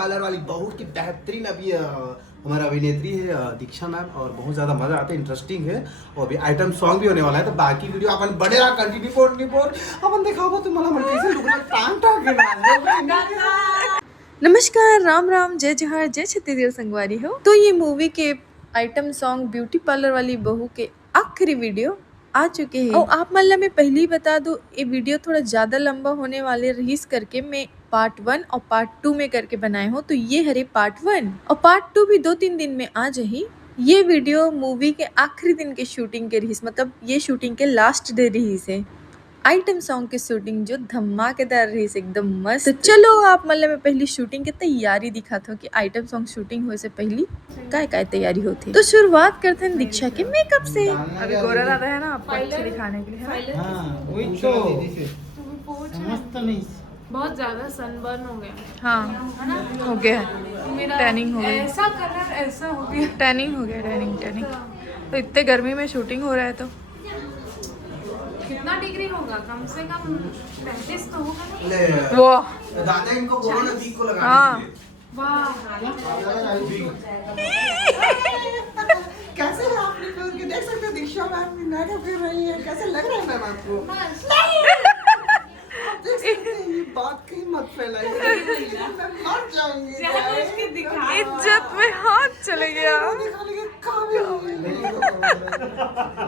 Parlour वाली बहू की बेहतरीन अभी हमारा अभिनेत्री है दीक्षा मैम और बहुत ज़्यादा मज़ा आता है, इंटरेस्टिंग है और अभी आइटम सॉन्ग भी होने वाला है। तो बाकी वीडियो अपन बनेगा कंटिन्यू फोर अपन दिखाओ तुम्हाला मन कैसे लुक रहा टांग टांग। नमस्कार, राम राम, जय जहार, जय छत्तीसगढ़ संगवारी हो। तो ये मूवी के आइटम सॉन्ग ब्यूटी पार्लर वाली बहू के आखिरी वीडियो आ चुके हैं। और आप मतलब मैं पहले ही बता दूं, ये वीडियो थोड़ा ज्यादा लंबा होने वाले रहीस करके मैं पार्ट 1 और पार्ट 2 में करके बनाए हो। तो ये हरे पार्ट 1 और पार्ट 2 भी 2-3 दिन में आ जाही। ये वीडियो मूवी के आखिरी दिन के शूटिंग के रहीस, मतलब ये शूटिंग के लास्ट डे रहीस है। आइटम सॉन्ग की शूटिंग जो धमाकेदार रही एकदम मस्त। तो चलो आप मतलब मैं पहली शूटिंग की तैयारी दिखाता हूँ कि आइटम सॉन्ग शूटिंग होने से पहली काय तैयारी होती। तो शुरुआत करते हैं दीक्षा के मेकअप से। अभी गोरा दादा है ना आपको अच्छे दिखाने के लिए। बहुत ज्यादा सनबर्न हो गया। हाँ हो गया, टैनिंग हो गई, ऐसा कलर ऐसा हो गया, टैनिंग हो गया, टैनिंग। तो इतने गर्मी में शूटिंग हो रहा है तो कितना डिग्री होगा? कम से कम 35 तो होगा। वो दादा इनको बोलो ना वीक को लगा हाँ वाह, कैसे है आपने फिल्म के देख सकते हो दीक्षा मैम मेकअप कर रही है, कैसे लग रहा है मैम आपको? देख सकते हैं, ये बात कहीं मत फैलाइए, मैं मर जाऊंगी। इज्जत में हाथ चले गया। दिखाने के काबिल हो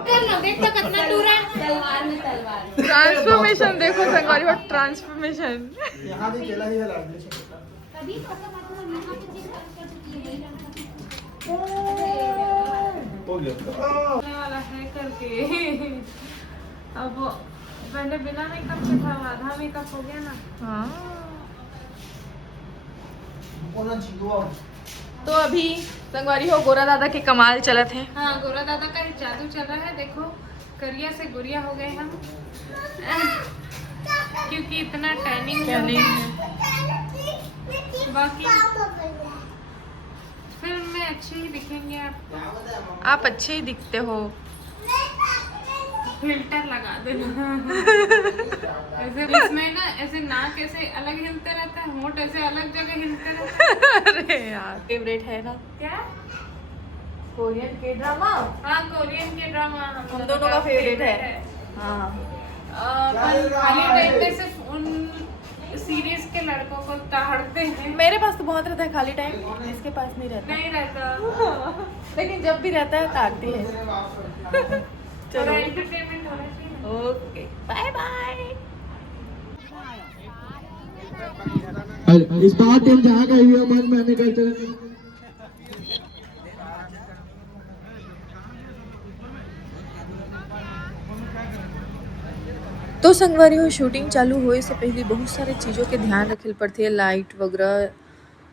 करना देखता कितना दूर है। तलवार में तलवार। ट्रांसफॉर्मेशन देखो संगवारी हो, ट्रांसफॉर्मेशन। यहाँ भी केला ही है लागले कभी हो गया वाला है करके। अब पहले बिना मेकअप के था, आधा मेकअप हो गया ना। हाँ बोलना जीवा। तो अभी संगवारी हो गोरा दादा के कमाल चलत है। हाँ, गोरा दादा का ही जादू चल रहा है। देखो करिया से गुरिया हो गए हम क्योंकि इतना टैनिंग है। बाकी फिल्म में अच्छे ही दिखेंगे आप। आप अच्छे ही दिखते हो। फिल्टर लगा देना। ऐसे इसमें ना ऐसे नाक ऐसे अलग हिलते रहता है, होंठ ऐसे अलग जगह हिलते रहता है। अरे यार फेवरेट है ना क्या? कोरियन के ड्रामा। हाँ, कोरियन के ड्रामा हम दोनों का फेवरेट है। हाँ पर खाली टाइम में सिर्फ उन सीरीज के लड़कों को ताड़ते हैं। मेरे पास तो बहुत रहता है खाली टाइम, इसके पास नहीं रहता। नहीं रहता, लेकिन जब भी रहता है ताकती है। चलो एंटरटेनमेंट होना चाहिए। Okay bye bye. इस बात हम जहाँ गए हुए मन मैंने करते तो संगवारी हो शूटिंग चालू होए से पहले बहुत सारे चीज़ों के ध्यान रखे पड़ते है, लाइट वगैरह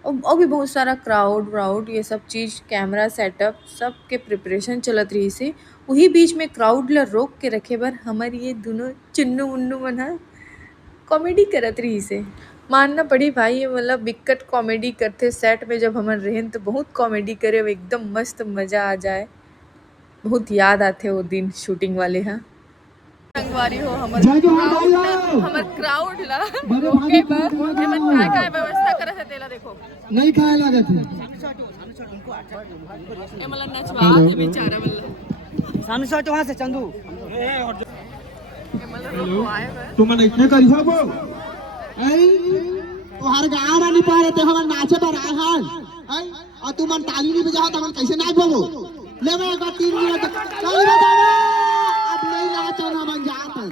और भी बहुत सारा क्राउड व्राउड ये सब चीज़, कैमरा सेटअप सब के प्रिपरेशन चलत रही से। वही बीच में क्राउड ला रोक के रखे बर हमारी ये दोनों चुन्नू मुन्नू बना कॉमेडी करत रही से। मानना पड़ी भाई, ये मतलब बिकट कॉमेडी करते सेट में जब हमन रहें तो बहुत कॉमेडी करे, एकदम मस्त मज़ा आ जाए। बहुत याद आते वो दिन शूटिंग वाले। हाँ संगवारी हो हमर क्राउड ला रोके बर हमन काय व्यवस्था करत है तेला देखो। नहीं खाए लागत है ए मला नचवात है बेचारा मला सानू शॉट वहां से चंदू ए मला रोकवाए बर। तुम इतने करी हो वो तोहर गाँव में नहीं पा रहे थे, हम नाचे पर आए हैं और तुम ताली नहीं बजाओ तो हम कैसे नाच पाओ? ले मैं एक बार 3 मिनट ताली बजाओ, अब नहीं नाचो ना बन जातन।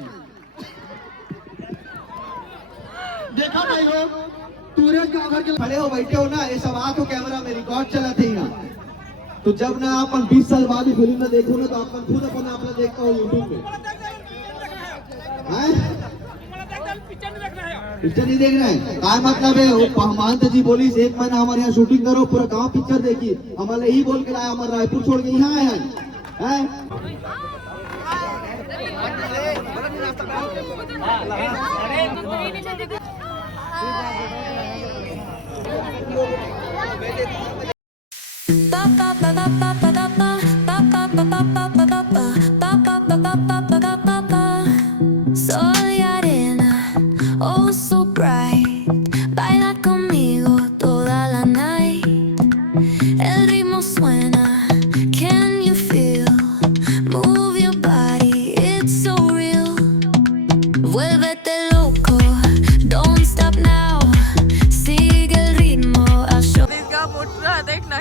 देखा भाई हो तूरे गाँव घर के खड़े हो बैठे हो ना, ये सब आंखों कैमरा में रिकॉर्ड चला थे ना। तो जब ना अपन 20 साल बाद फिल्म में देखो ना तो अपन खुद अपन आप देखता हो यूट्यूब में। पिक्चर नहीं देख रहे हैं क्या मतलब है? वो महंत जी बोली एक महीना हमारे यहाँ शूटिंग करो, पूरा गांव पिक्चर देखी। हमारे यही बोल के लाया, हमारे रायपुर छोड़ के यहाँ आए हैं। Soy arena, oh so bright. Baila conmigo toda la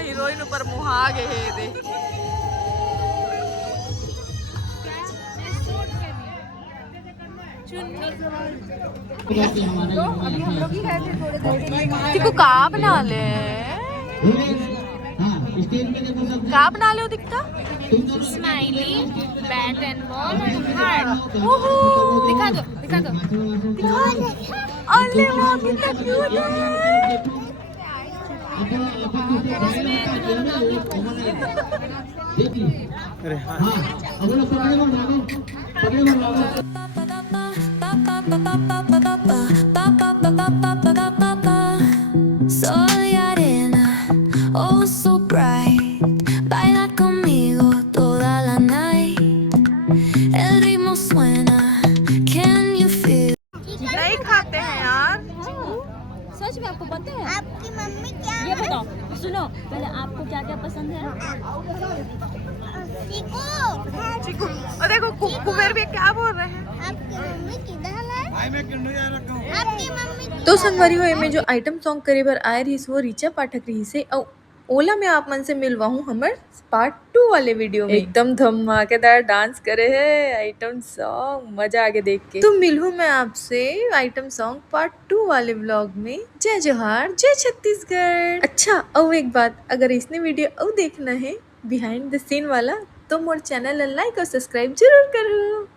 heroine ऊपर मुहा गए हे दे। देखो का बना ले, का बना ले दिखता smiley, bat and ball and heart. ओहो दिखा दो, दिखा दो। अरे वाह कितना क्यूट है। अरे हाँ Sol y arena, oh so bright. Baila conmigo toda la night. El ritmo suena, can you feel? नहीं खाते हैं यार। सच में आपको पता है? आपकी मम्मी क्या ये बताओ, सुनो पहले आपको क्या क्या पसंद है? चीकू चिकू और देखो कुबेर भी क्या बोल रहे हैं। आपकी मम्मी किधर है आपकी मम्मी तो संगवारी हो में जो आइटम सॉन्ग करे बर आए रही वो रीचा पाठक रही से और ओला में आप मन से मिलवा हूँ हमर पार्ट 2 वाले वीडियो में एकदम धमाकेदार डांस करे है आइटम सॉन्ग, मजा आगे देख के। तो मिलूँ मैं आपसे आइटम सॉन्ग पार्ट 2 वाले व्लॉग में। जय जोहार, जय छत्तीसगढ़। अच्छा और एक बात, अगर इसने वीडियो और देखना है बिहाइंड द सीन वाला तो मोर चैनल लाइक और सब्सक्राइब जरूर करो।